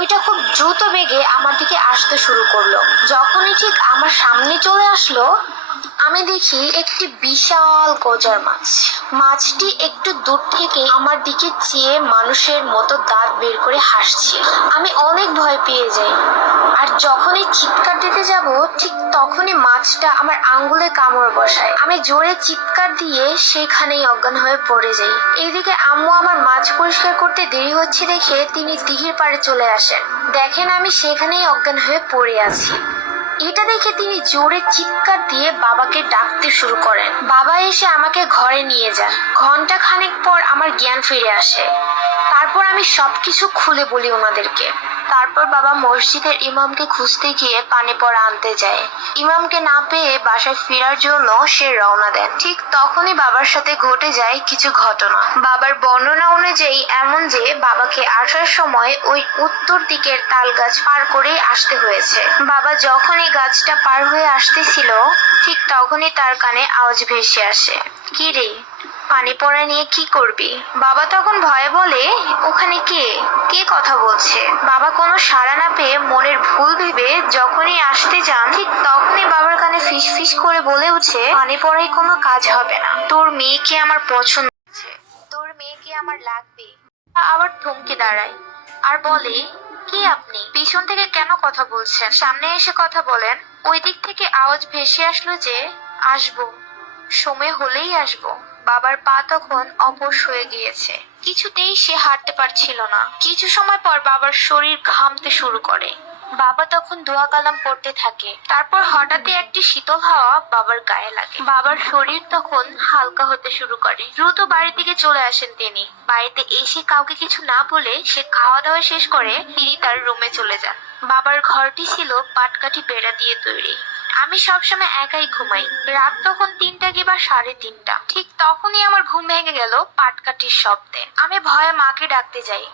ওইটা খুব দ্রুত বেগে আমার দিকে আসতে শুরু করলো। যখনই ঠিক আমার সামনে চলে আসলো, আমি দেখি একটি বিশাল গজার মাছ। মাছটি একটু দূর থেকে আমার দিকে চেয়ে মানুষের মতো দাঁত বের করে হাসছে। আমি অনেক ভয় পেয়ে যাই, আর যখনই চিৎকার দিতে যাব ঠিক তখনই মাছটা আমার আঙ্গুলে কামড় বসায়। আমি জোরে চিৎকার দিয়ে সেখানেই অজ্ঞান হয়ে পড়ে যাই। এইদিকে আম্মু আমার মাছ পরিষ্কার করতে দেরি হচ্ছে দেখে তিনি দিঘির পাড়ে চলে আসেন। দেখেন আমি সেখানেই অজ্ঞান হয়ে পড়ে আছি। এটা দেখে তিনি জোরে চিৎকার দিয়ে বাবাকে ডাকতে শুরু করেন। বাবা এসে আমাকে ঘরে নিয়ে যান। ঘন্টা খানেক পর আমার জ্ঞান ফিরে আসে। তারপর আমি সবকিছু খুলে বলি ওনাদেরকে। তারপর বাবা মসজিদের ইমামকে খুঁজতে গিয়ে পানি পড়া আনতে যায়। ইমামকে না পেয়ে বাসায় ফেরার জন্য সে রওনা দেন। ঠিক তখনই বাবার সাথে ঘটে যায় কিছু ঘটনা। বাবার বর্ণনা অনুযায়ী এমন যে বাবাকে আসার সময় ওই উত্তর দিকের তাল গাছ পার করেই আসতে হয়েছে। বাবা যখনই গাছটা পার হয়ে আসতেছিল ঠিক তখনই তার কানে আওয়াজ ভেসে আসে, কি রে, পানি পড়া নিয়ে কি করবি? বাবা তখন ভয়ে বলে, ওখানে কে কে কথা বলছে? বাবা কোনো সাড়া না পেয়ে মনের ভুল ভেবে যখনই আসতে যান ঠিক তখনই বাবার কানে ফিস ফিস করে বলে উঠে, পানি পড়ায় কোনো কাজ হবে না, তোর মেয়েকে আমার পছন্দ আছে, তোর মেয়েকে আমার লাগবে। আবার থমকে দাঁড়ায় আর বলে, কে আপনি? পিছন থেকে কেন কথা বলছেন? সামনে এসে কথা বলেন। ওই দিক থেকে আওয়াজ ভেসে আসলো যে, আসবো, সময় হলেই আসবো। বাবার পা তখন অবশ হয়ে গিয়েছে, কিছুতেই সে হাঁটতে পারছিল না। কিছু সময় পর বাবার শরীর ঘামতে শুরু করে। বাবা তখন দোয়া কালাম পড়তে থাকে। তারপর হঠাৎই একটি শীতল হাওয়া বাবার গায়ে লাগে। বাবার শরীর তখন হালকা হতে শুরু করে। দ্রুত বাড়ির দিকে চলে আসেন তিনি। বাড়িতে এসে কাউকে কিছু না বলে সে খাওয়া দাওয়া শেষ করে তিনি তার রুমে চলে যান। বাবার ঘরটি ছিল পাটকাঠি বেড়া দিয়ে তৈরি। আমি সবসময় একাই ঘুমাই। রাত তখন 3টা কিংবা 3:30। ঠিক তখনই আমার ঘুম ভেঙে গেল পাটকাঠির শব্দে। আমি ভয়ে মাকে ডাকতে যাই।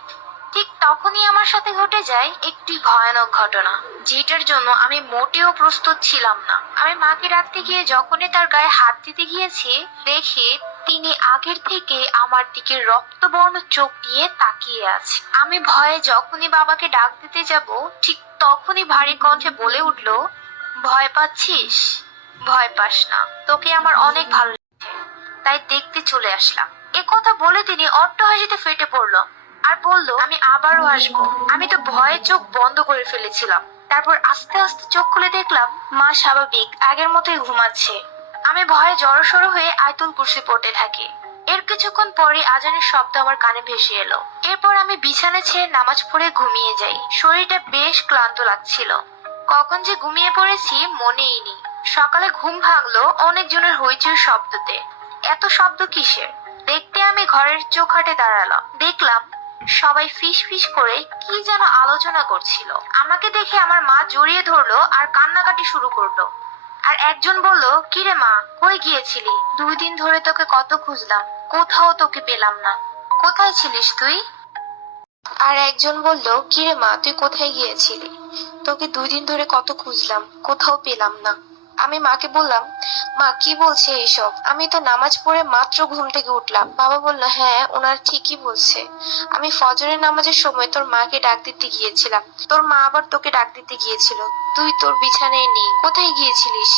ঠিক তখনই আমার সাথে ঘটে যায় একটি ভয়ানক ঘটনা, যেটার জন্য আমি মোটেও প্রস্তুত ছিলাম না। আমি মাকে ডাকতে গিয়ে যখনই তার গায়ে হাত দিতে গিয়েছি দেখি তিনি আগের থেকে আমার দিকে রক্তবর্ণ চোখ দিয়ে তাকিয়ে আছে। আমি ভয়ে যখনই বাবাকে ডাক দিতে যাব ঠিক তখনই ভারী কণ্ঠে বলে উঠল, ভয় পাচ্ছিস? ভয় পাস না, তোকে আমার অনেক ভালো লাগছে, তাই দেখতে চলে আসলাম। এ কথা বলে তিনি অট্টহাসিতে ফেটে পড়ল আর বলল, আমি আবারও আসবো। আমি তো ভয়ে চোখ বন্ধ করে ফেলেছিলাম। তারপর আস্তে আস্তে চোখ খুলে দেখলাম মা স্বাভাবিক আগের মতোই ঘুমাচ্ছে। আমি ভয়ে জড়সড় হয়ে আয়তুল কুরসি পড়তে থাকি। এর কিছুক্ষণ পরে আজানের শব্দ আমার কানে ভেসে এলো। এরপর আমি বিছানা ছেড়ে নামাজ পড়ে ঘুমিয়ে যাই। শরীরটা বেশ ক্লান্ত লাগছিল। কখন যে ঘুমিয়ে পড়েছি মনেই নেই। সকালে ঘুম ভাঙলো অনেকজনের হইচই শব্দতে। এত শব্দ কিসের? দেখতে আমি ঘরের চৌকাঠে দাঁড়ালাম। দেখলাম সবাই ফিস ফিস করে কি যেন আলোচনা করছিল। আমাকে দেখে আমার মা জড়িয়ে ধরলো আর কান্নাকাটি শুরু করলো। আর একজন বলল, কিরে মা, কই গিয়েছিলি? 2 দিন ধরে তোকে কত খুঁজলাম, কোথাও তোকে পেলাম না, কোথায় ছিলিস তুই? আর একজন বলল, কিরে মা, তুই কোথায় গিয়েছিলি? তোকে 2 দিন ধরে কত খুঁজলাম, কোথাও পেলাম না। আমি মাকে বললাম, মা কি বলছে এইসব? আমি তো নামাজ পড়ে মাত্র ঘুম থেকে উঠলাম। বাবা বলল, হ্যাঁ ওনার ঠিকই বলছে। আমি ফজরের নামাজের সময় তোর মাকে ডাক দিতে গিয়েছিলাম, তোর মা আবার তোকে ডাক দিতে গিয়েছিল, তুই তোর বিছানায় নেই, কোথায় গিয়েছিলিস?